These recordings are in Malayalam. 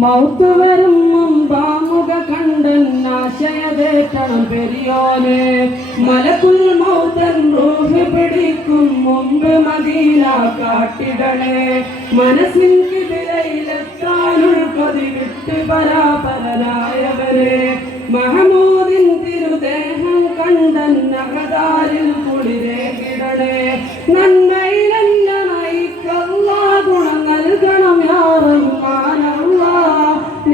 മൗത്ത് വരും മുമ്പാമുഖ കണ്ടൻ ആശയതേറ്റണം പെരിയോനെ മലക്കുൽ മൗതൻ റൂഹ് പിടിക്കും മുമ്പ് മദീന കാട്ടിടണേ മനസ്സിൻ കിബിലയിലെത്താനുൾ കൊതി വിട്ട് പരാപരനായവരെ മഹമൂദിൻ തിരുദേഹം കണ്ടൻ അകതാരിൽ കുളിരേകിടണേ നന്മയിലെന്ന നയിക്കല്ലാ ഗുണം നൽകണം യാ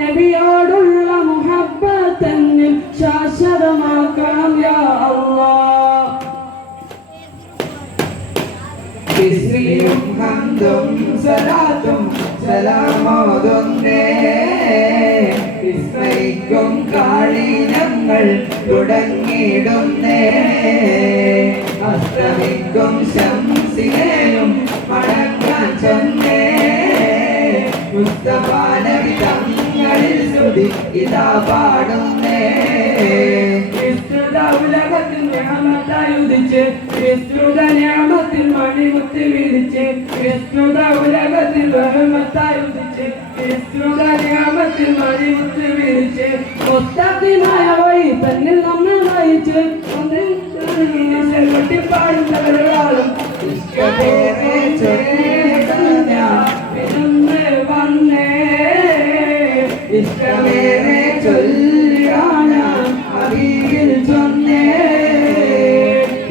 നബിയോടുള്ള മുഹബ്ബത്തെന്നിൽ ശാശ്വതമാക്കണം യാ അല്ലാഹ് ഇസ്രിയും ഹംദും സലാത്തും സലാമോതുന്നേ വിസ്മയിക്കും കാളിനങ്ങൾ തുടങ്ങിയിടുന്നേ അസ്തമിക്കും ശംസിനെയും മടങ്ങാൻ ചെന്നേ മുസ്തഫ നബി തങ്ങളിൽ സ്തുതി ഇതാ പാടുന്നേ വിസ്തൃത ഉലകത്തിൽ നിഅമത്തായി ഉദിച്ച് വിസ്തൃത നിഅമത്തിൽ മണിമുത്ത് വിരിച്ച് വിസ്തൃത ഉലകത്തിൽ റഹ്മത്തായി ഉദിച്ച് വിസ്തൃത നിഅമത്തിൽ മണിമുത്ത് വിരിച്ച് മുസ്തഖിമായ വഴി തന്നിൽ നമ്മെ നയിച്ച് പാടുന്നവരാളും ഇഷ്കമേറെ ഇഷ്ടമേറെ ചൊല്ലിടാന അരികിൽ ചൊന്നേ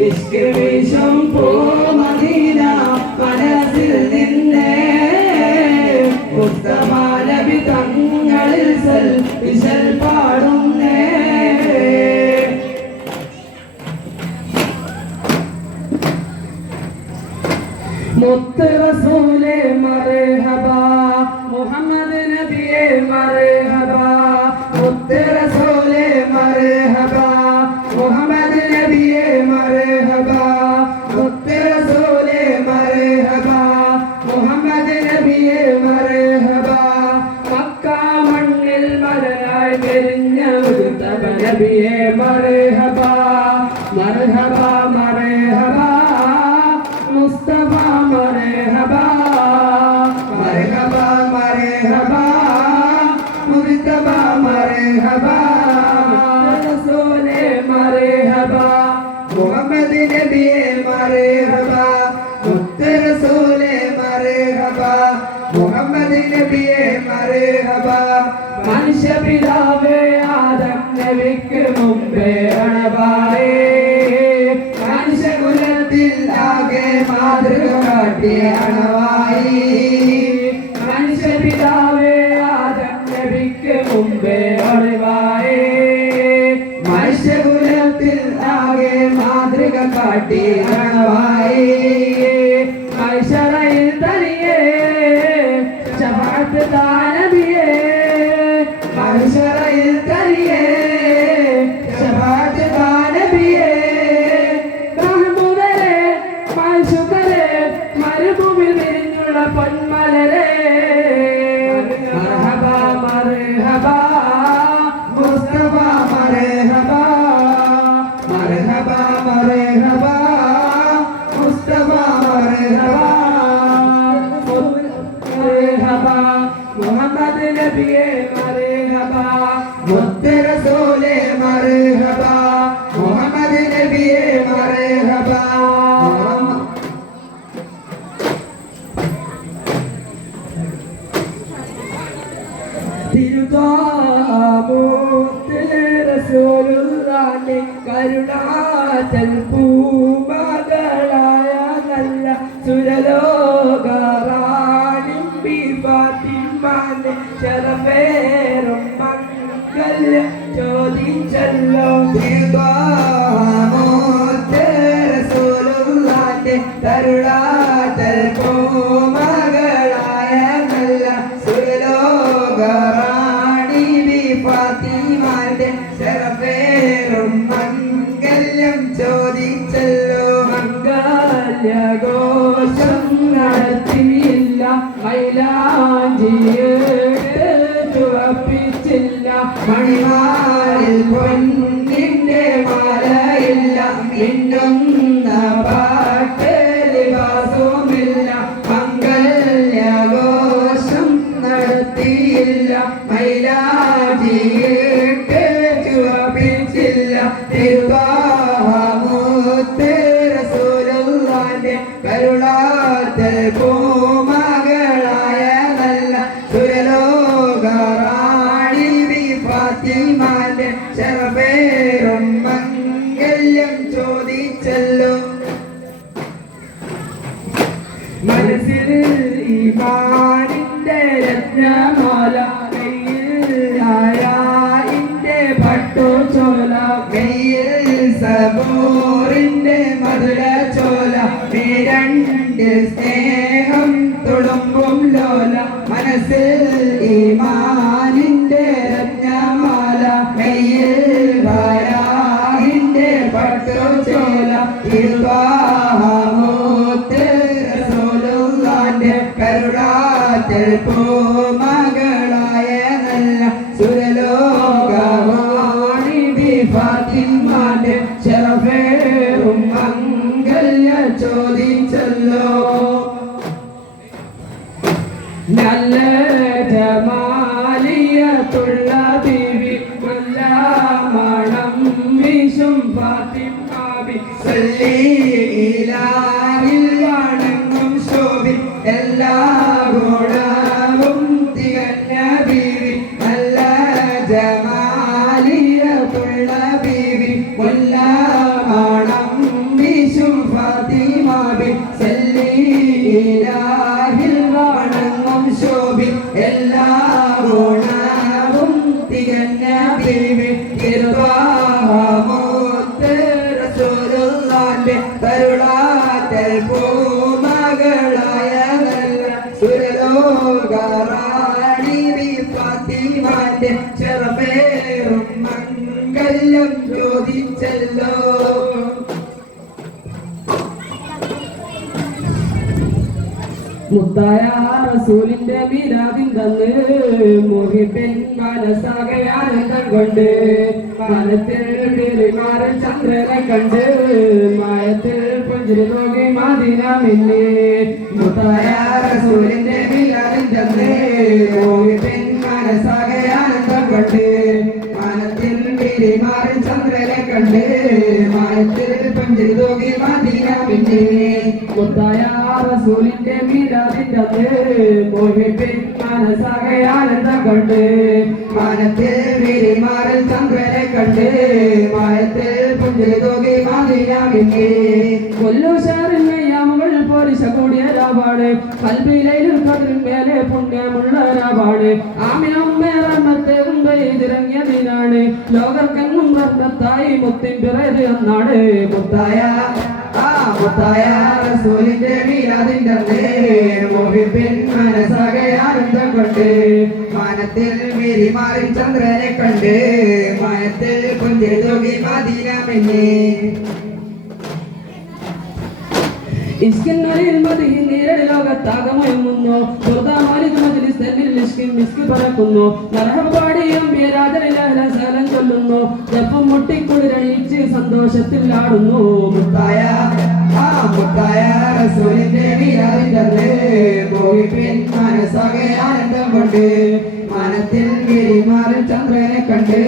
ഇഷ്കവിഷം പോ മദീന മനസ്സിൽ നിന്നേ ഉത്തമാനബി തങ്ങളിൽ വിശൽ പാടുന്നേ മുത്ത് റസൂലേ മർഹബാ മുഹമ്മദ് നബിയേ മർഹബാ മുത്ത് റസൂലേ മർഹബാ മുഹമ്മദ് നബിയേ മർഹബാ മുത്ത് റസൂലേ മർഹബാ മുഹമ്മദ് നബിയേ മർഹബാ മക്ക മണ്ണിൽ മലരായി വിരിഞ്ഞ മുസ്തഫ നബിയേ മർഹബാ മർഹബാ മർഹബാ മുസ്തഫ മർഹബാ മർഹബാ മർഹബാ മുസ്തഫ മർഹബാ റസൂലേ മർഹബാ മുഹമ്മദ് നബിയേ മർഹബാ മുത്ത് റസൂലേ മർഹബാ മുഹമ്മദ് നബിയേ മർഹബാ മനുഷ്യ പിതാവേ ആദം നബിക്ക് മുമ്പേ അണവായേ ആകെ മാതൃക കാട്ടിയ അണവായി മനുഷ്യപിതാവേ ആദം നബിക്ക് മുമ്പേ ഒളിവായി മനുഷ്യകുലത്തിൽ ആകെ മാതൃക കാട്ടി അണവായി മൈശറയിൽ തനിയേ ശഫാഅത്ത് താനബിയേ മൈശറയിൽ തനിയേ ശഫാഅത്ത് താനബിയേ മരുഭൂമിൽ വിരിഞ്ഞുള്ള പൊന്മലരേ മർഹബാ മർഹബാ മുസ്തഫ മർഹബാ മർഹബാ മർഹബാ മുസ്തഫ മർഹബാ മർഹബാ മുഹമ്മദ് നബിയേ മർഹബാ മുത്ത് റസൂലേ മർഹബാ മുഹമ്മദ് നബിയേ മർഹബാ റസൂലുള്ളാഹിന്റെ കരുണാചൽ പൂമകളായ നല്ല സുരലോകറാണി ഫാത്തിമാന്റെ ശരഫേറും മംഗല്യം ചോദിച്ചല്ലോ റസൂലുള്ളാഹിന്റെ കരുണാചൽ പൂമകളായ നല്ല സുരലോകറാണി ഫാത്തിമാന്റെ ശരഫേറും മംഗല്യം ചോദിച്ചല്ലോ മംഗല്യഘോഷം നടത്തിയില്ല മൈലാഞ്ചിയിട്ട് ചുവപ്പിച്ചില്ല മണിമാരിൽ പൊന്നിന്റെ മാലയില്ല മിന്നുന്ന പാട്ട് ലിബാസുമില്ല മംഗല്യഘോഷം നടത്തി മതിയില്ല മൈലാജിയിട്ട് ചുവപ്പിച്ചില്ല തിരുവാമൂത്ത് റസൂലുള്ളാന്റെ കരുളാത്തൽ പൂമകളായ നല്ല സുരലോകറാണി ബി ഫാത്തിമാന്റെ ശരഫേറും മംഗല്യം ചോദിച്ചല്ലോ മനസ്സിൽ ഈമാനിന്റെ രത്നമാല കയ്യിൽ ആരായിന്റെ പട്ടുചോല കയ്യിൽ സബൂറിന്റെ മധുര ചോല നീ രണ്ട് സ്നേഹം തുളുമ്പും ലോല മനസ്സിൽ ഈമാനിന്റെ രത്നമാല കയ്യിൽ വാരാഹിന്റെ പട്ടുചോല ഇരുവാമൂത്ത് റസൂലുള്ളാന്റെ കരുളാത്തൽ പൂമകളായ നല്ല സുരലോകവാണി ബി ഫാത്തിമാന്റെ ശരഫേറും മംഗല്യ ചോദിച്ചല്ലോ നല്ല ജമാലിയത്തുള്ള ബീവി നല്ല മണം വീശും ഫാത്തിമ ബി സല്ലീലാഹിൽ വണങ്ങും ശോഭി എല്ലാ ഗുണവും തികഞ്ഞ ബീവി നല്ല ജമാലിയത്തുള്ള ബീവി മുല്ലമണം വീശും ഫാത്തിമ ബി സല്ലീലാഹിൽ വണങ്ങും ശോഭി എല്ലാ ഗുണവും തികഞ്ഞ ബീവി തിരുവാമൂത്ത് റസൂലുള്ളാന്റെ കരുളാത്തൽ പൂമകളായ നല്ല സുരലോകറാണി ബി ഫാത്തിമാന്റെ ശരഫേറും മംഗല്യം ചോദിച്ചല്ലോ മുത്തായ റസൂലിന്റെ മീലാദിന്തന്ന് മുഹിബിൻ മനസ്സാകെ ആനന്ദം കൊണ്ട് മനത്തിൽ തിരുമാരൻ ചന്ദ്രനെ കണ്ട് മായത്തിൽ പുഞ്ചിരി നോക്കി മദീന മിന്നി മുത്തായ റസൂലിന്റെ മിലാദിന്റെ മോഹിബിൻ മനസ്സാകെ ആനന്ദം കൊണ്ട് മനത്തിൽ തിരുമാരൻ ചന്ദ്രനെ കണ്ട് മായത്തിൽ പുഞ്ചിരി നോക്കി മദീന മിന്നി മുത്തായ റസൂലിന്റെ മീലാദിന്തന്ന് മുഹിബിൻ മനസ്സാകെ ആനന്ദം കൊണ്ട് മനത്തിൽ തിരുമാരൻ ചന്ദ്രനെ കണ്ട് മായത്തിൽ പുഞ്ചിരി നോക്കി മദീന മിന്നി കൊല്ലൂശാറിൽ മെയ്യാമകൾ പോരിശ കൂടിയ രാവാണ് കൽബിലയിൽ മേലെ പുണ്യമുള്ള രാവാണ് ആമിനമ്മേ റഹ്മത്തേകും പെയ്തിറങ്ങിയതിനാണ് ലോകർക്കെങ്ങും റഹ്മത്തായി മുത്തിൻ പിറയത് എന്നാണ് മുത്തായ മുത്തായ റസൂലിന്റെ മീലാദിന്റെ മോഹിബിൻ മനസ്സാകെ ആനന്ദം കൊണ്ട് മാനത്തിൽ മേരിമാറിൻ ചന്ദ്രനെ കണ്ട് മായത്തിൽ പുഞ്ചിരി തൂകി മദീന മിന്നി ഇഷ്കിന്നൊരിൽ മതിഹിൻ നീരടി ലോകത്താകമൊഴുങ്ങുന്നു ദുർദാമാലിക് മജ്ലിസ് തന്നിൽ ഇഷ്കിൻ മിസ്കി പറക്കുന്നു നരഹപാടി അമ്പിയ രാജനിലഹലം ചൊല്ലുന്നു ജപ്പം മുട്ടിക്കുളിരണിയിച്ച് സന്തോഷത്തിൽ ആടുന്നു മുത്തായ മുത്തായ റസൂലിന്റെ മീലാദിന്റെ മോഹിബിൻ മനസ്സാകെ ആനന്ദം കൊണ്ട് മാനത്തിൽ മേരിമാറിൻ ചന്ദ്രനെ കണ്ട്